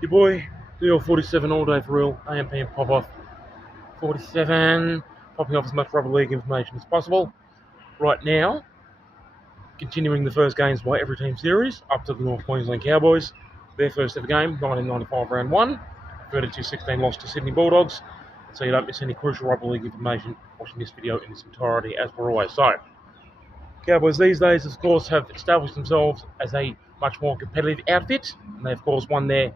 Your boy, DL47 all day for real, AMP pop off 47, popping off as much rugby league information as possible. Right now, continuing the first games by every team series, up to the North Queensland Cowboys. Their first ever game, 1995 round 1, 32-16 loss to Sydney Bulldogs. So you don't miss any crucial rugby league information watching this video in its entirety as per always. So, Cowboys these days, of course, have established themselves as a much more competitive outfit, and they, of course, won their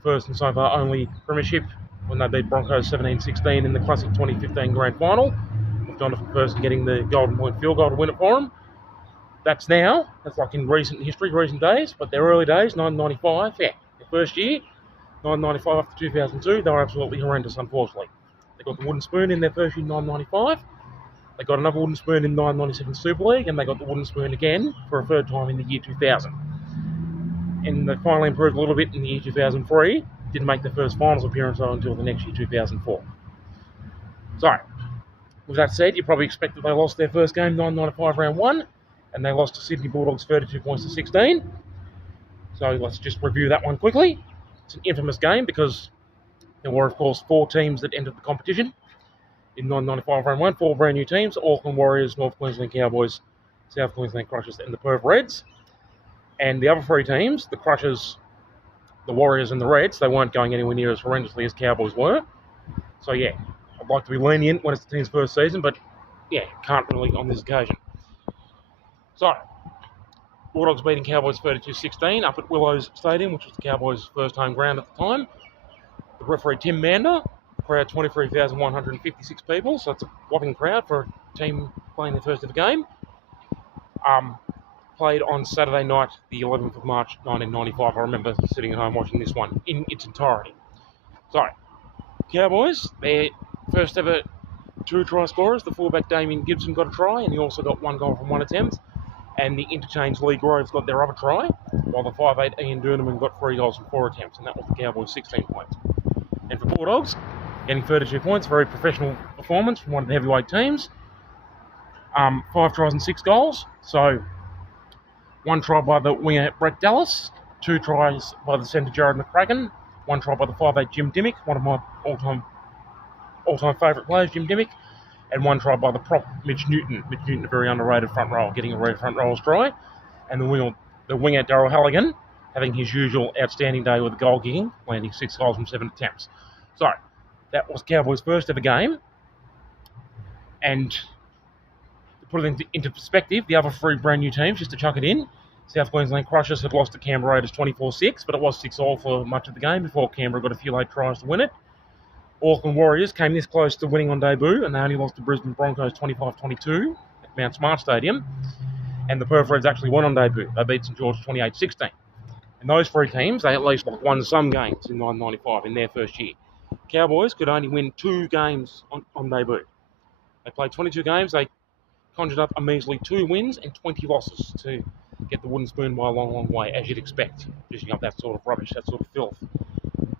first and so far only premiership when they beat Broncos 17-16 in the Classic 2015 Grand Final, with Jonathan Person getting the golden point field goal to win it for them. That's like in recent history, recent days, but their early days, 1995, their first year, 1995 up to 2002, they were absolutely horrendous, unfortunately. They got the wooden spoon in their first year, 1995. They got another wooden spoon in 1997 Super League, and they got the wooden spoon again for a third time in the year 2000. And they finally improved a little bit in the year 2003. Didn't make their first finals appearance though until the next year, 2004. So, with that said, you probably expect that they lost their first game, 1995 round 1, and they lost to Sydney Bulldogs 32 points to 16. So let's just review that one quickly. It's an infamous game because there were, of course, 4 teams that entered the competition in 1995 round 1, 4 brand new teams: Auckland Warriors, North Queensland Cowboys, South Queensland Crushers, and the Perth Reds. And the other 3 teams, the Crushers, the Warriors, and the Reds, they weren't going anywhere near as horrendously as Cowboys were. So yeah, I'd like to be lenient when it's the team's first season, but yeah, can't really on this occasion. So, Bulldogs beating Cowboys 32-16 up at Willows Stadium, which was the Cowboys' first home ground at the time. The referee, Tim Mander, crowd 23,156 people, so it's a whopping crowd for a team playing their first ever game. Played on Saturday night, the 11th of March, 1995. I remember sitting at home watching this one in its entirety. So, Cowboys, their first ever 2 try scorers. The fullback Damien Gibson got a try, and he also got 1 goal from 1 attempt. And the interchange Lee Groves got their other try, while the 5'8" Ian Durnaman got 3 goals from 4 attempts, and that was the Cowboys' 16 points. And for Bulldogs, getting 32 points, very professional performance from one of the heavyweight teams. 5 tries and 6 goals, so 1 try by the winger Brett Dallas, 2 tries by the centre Jarrod McCracken, 1 try by the 5'8" Jim Dymock, one of my all-time favourite players, Jim Dymock, and 1 try by the prop Mitch Newton. Mitch Newton, a very underrated front row, getting a red front rower's try, and the winger Darryl Halligan having his usual outstanding day with the goal kicking, landing 6 goals from 7 attempts. So, that was Cowboys' first ever game, and to put it into perspective, the other 3 brand new teams, just to chuck it in, South Queensland Crushers had lost to Canberra Raiders 24-6, but it was 6-all for much of the game before Canberra got a few late tries to win it. Auckland Warriors came this close to winning on debut, and they only lost to Brisbane Broncos 25-22 at Mount Smart Stadium. And the Perth Reds actually won on debut. They beat St George 28-16. And those 3 teams, they at least won some games in 1995 in their first year. Cowboys could only win 2 games on debut. They played 22 games. They conjured up a measly 2 wins and 20 losses to get the wooden spoon by a long, long way, as you'd expect, dishing up that sort of rubbish, that sort of filth.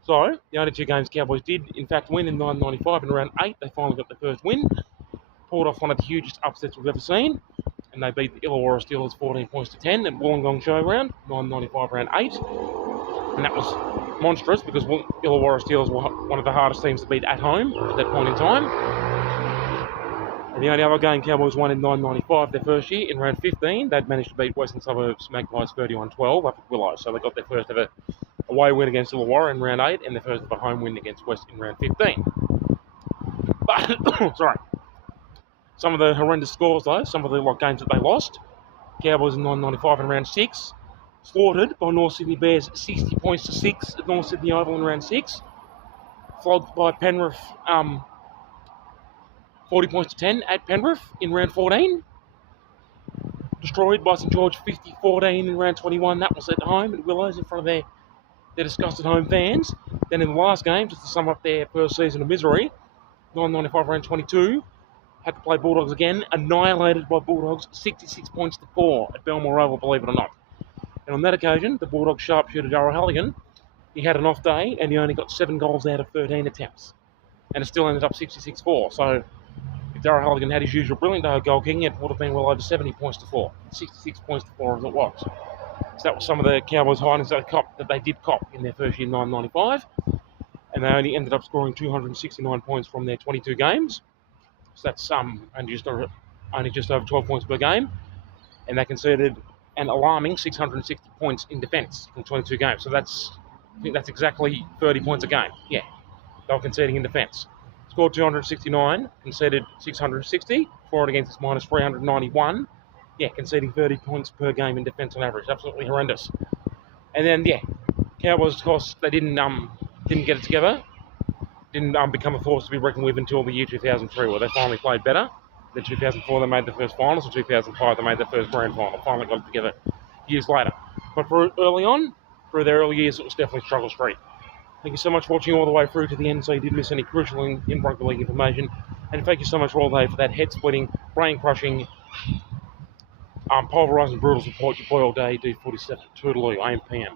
So, the only 2 games Cowboys did, in fact, win in 1995 in round 8. They finally got their first win, pulled off one of the hugest upsets we've ever seen, and they beat the Illawarra Steelers 14 points to 10 at Wollongong Showground, 1995 round 8. And that was monstrous because Illawarra Steelers were one of the hardest teams to beat at home at that point in time. And the only other game Cowboys won in 1995, their first year, in round 15, they'd managed to beat Western Suburbs Magpies 31-12 up at Willows. So they got their first ever away win against Illawarra in round 8 and their first ever home win against West in round 15. But, sorry. Some of the horrendous scores, though, some of the games that they lost. Cowboys in 1995 in round 6, slaughtered by North Sydney Bears 60 points to 6 at North Sydney Oval in round 6. Flogged by Penrith 40 points to 10 at Penrith in round 14. Destroyed by St George 50-14 in round 21. That was at home at Willows in front of their disgusted home fans. Then in the last game, just to sum up their first season of misery, 1995 round 22, had to play Bulldogs again, annihilated by Bulldogs 66 points to 4 at Belmore Oval, believe it or not. And on that occasion, the Bulldogs sharpshooter Darryl Halligan, he had an off day and he only got 7 goals out of 13 attempts. And it still ended up 66-4. So if Darryl Halligan had his usual brilliant day of goal kicking, it would have been well over 70 points to 4. 66 points to 4 as it was. So that was some of the Cowboys' highlights that they did cop in their first year in 1995. And they only ended up scoring 269 points from their 22 games. So that's only just over 12 points per game. And they conceded an alarming 660 points in defence from 22 games. So I think that's exactly 30 points a game. Yeah, they were conceding in defence. Scored 269, conceded 660, for and against is minus 391. Yeah, conceding 30 points per game in defence on average. Absolutely horrendous. And then, yeah, Cowboys, of course, they didn't get it together. Didn't become a force to be reckoned with until the year 2003, where they finally played better. Then 2004, they made the first finals. In 2005, they made the first grand final. Finally got it together years later. But through their early years, it was definitely struggle street. Thank you so much for watching all the way through to the end, so you didn't miss any crucial in rugby league information. And thank you so much all day for that head-splitting, brain-crushing, pulverising, brutal support. Your boy all day, D47. Toodaloo, AM PM.